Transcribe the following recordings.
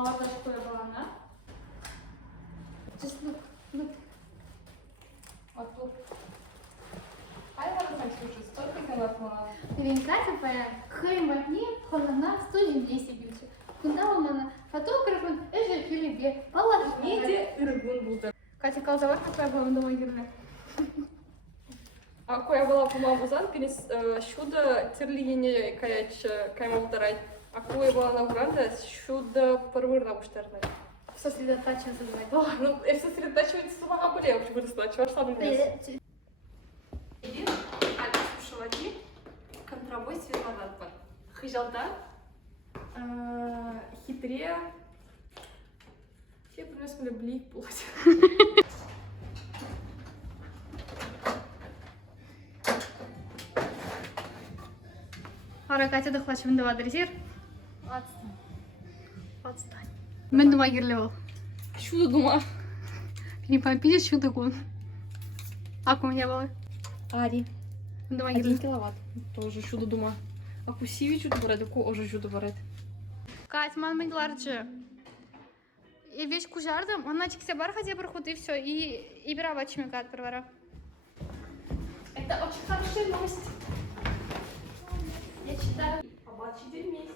Малата такое была, да? Just look. Вот тут. Hai arătați ușor, tot pe telefon. Венката поя, хайматни, холодна, 110 бьюти. Куда он она? Фотограф, эже филипе, положи. Неде ыргун булды. Катя Калзавар такая была дома герне. А коя была по мамузан, пенес шуда терлине каяч каймолтарай. А коя была на гранда, шуда парвырна уштарна. Сосредотачиваться давай. Ну, сосредотачиваться сама были, вообще выросла, чего ж сам лес. Иди, Алис Шавади, контрабой Светланат бар. Хыжалда, хитрее. Все принес мне блик плоть. Ара Катя дохлачиваем два дрезир. Отстань. Мен дома герлево. Чудо дума. Не попить чудо гон. А у меня было? Ари. Дома 1 герлево. киловатт. Тоже чудо дума. А кусиви чудо барет, ко уже чудо барет. Кать, ман мыгларчы. И вещь кужардым, он начал все бар хотя проход и все. И бирава чемикат провара. Это очень хорошая новость. Я читаю. Абачидель вместе.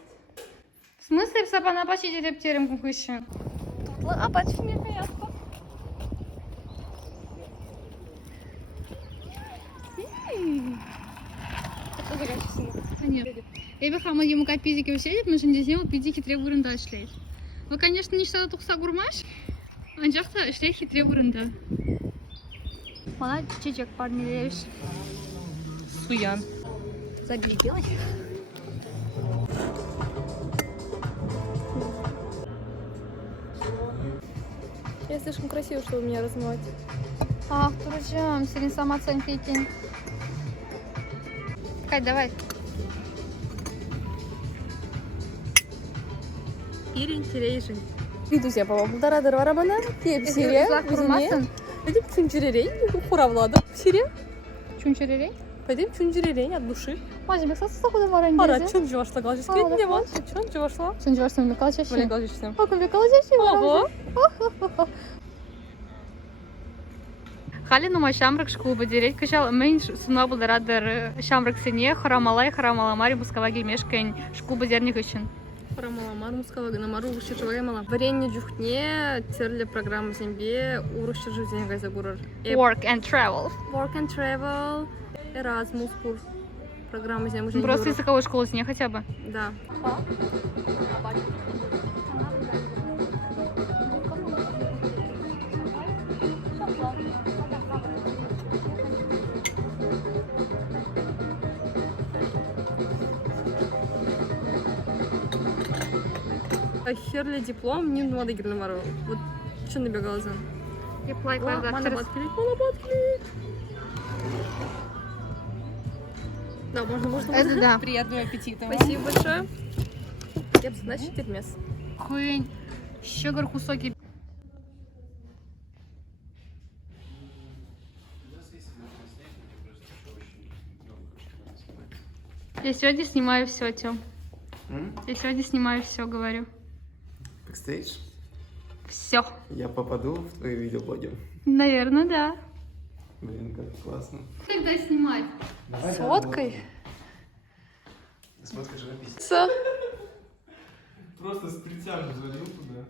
В смысле, сапана почти рептерем кухыщен? Тут абачи не хаятко. Это горячий сынок. Нет. Я бы хама ему капизики усидит, мы же не сделал пизики требурында шлейт. Вы, конечно, не что-то тухса гурмаш, а жахта шлейт хитре бурында. Мана чечек парнилевиш. Суян. Забей, делай. Я слишком красива, чтобы меня размывать. Ах, турджам, сирин сама ценфикин. Кать, давай. Ирин Терейжин. Видуся бабам. Булдарадыр барабана. Теп сире. Курмасын. Пойдем чунчуререй. Хуравлады. Сире. Чунчуререй? Пойдем чунчуререй от души. Мазим, как сосу куда варен Ара, дезе? чун жуашла галжис. А, Кетне да, var. Чун жуашла. Чунчуререй мекал Böyle чаще. галжисем. Как мекал чаще? Ого. Хали нума шамрак шкуба директ кышал мен суна булдарадыр шамрак сене харамаламари бускава гельмешкен шкуба дерник үшін. Харамаламар мускалага намару урушчы мала. Варенье жухне терле программа зембе урушчы жизнь гайза гурар. Work and travel. Work and travel. Erasmus курс. Программа зембе уже. Просто языковой школы не хотя бы. Да. Херли диплом, не надо гернамару. Вот что набегала за? Я плайк Мана батклит. Да, можно. Это да. Приятного аппетита. Спасибо большое. Я бы значит термес. Хуень. Щегор кусоки. Я сегодня снимаю все, Тём. Я сегодня снимаю все, говорю. Бэкстейдж? Все. Я попаду в твои видеоблоги. Наверное, да. Блин, как классно. Когда снимать? Давай, С водкой? С водкой живопись. Просто специально залил туда,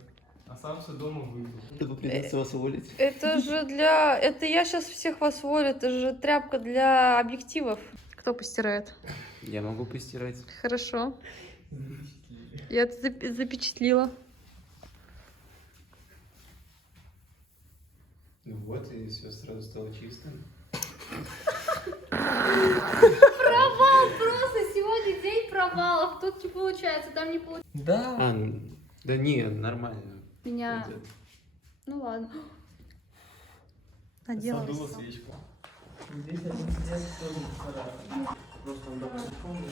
а сам все дома выпил. Чтобы придется вас уволить. Это же для... Это я сейчас всех вас волю. Это же тряпка для объективов. Кто постирает? Я могу постирать. Хорошо. Я это запечатлила. Ну вот, и все сразу стало чистым. Провал просто! Сегодня день провалов. Тут не получается, там не получается. Да. Да не, нормально. Меня... Пойдет. Ну ладно. Наделалась. Задула свечку. Здесь один сидит, просто он такой полный.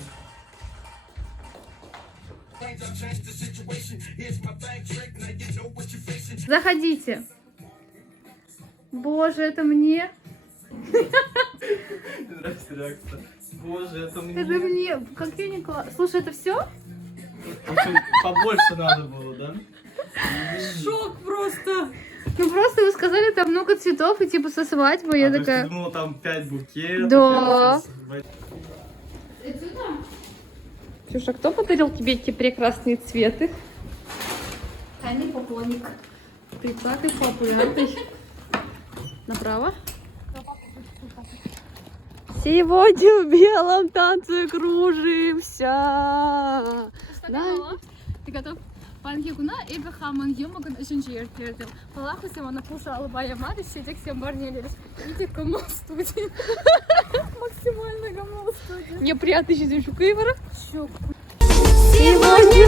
Заходите. Боже, это мне. Здрасте, реакция. Боже, это мне. Это мне. Как я не класс. Слушай, это все? В общем, побольше надо было, да? Шок просто. Ну просто вы сказали, там много цветов и типа со свадьбы, я А, то есть такая... ты думала, там 5 букетов? Да. и сейчас Ксюша, кто подарил тебе эти прекрасные цветы? Тайный поклонник. Ты так и популярный. Направо. Сегодня в белом танце кружимся. Ты готов? Пангигуна и Бахаман Юмаган Жинджир передал. Палаху Симона Пуша Албая Мады, сидик всем барнелись. Видите, гамол студии. Максимально гамол студии. Мне приятно, что ты Шукаевара. Щук. Сегодня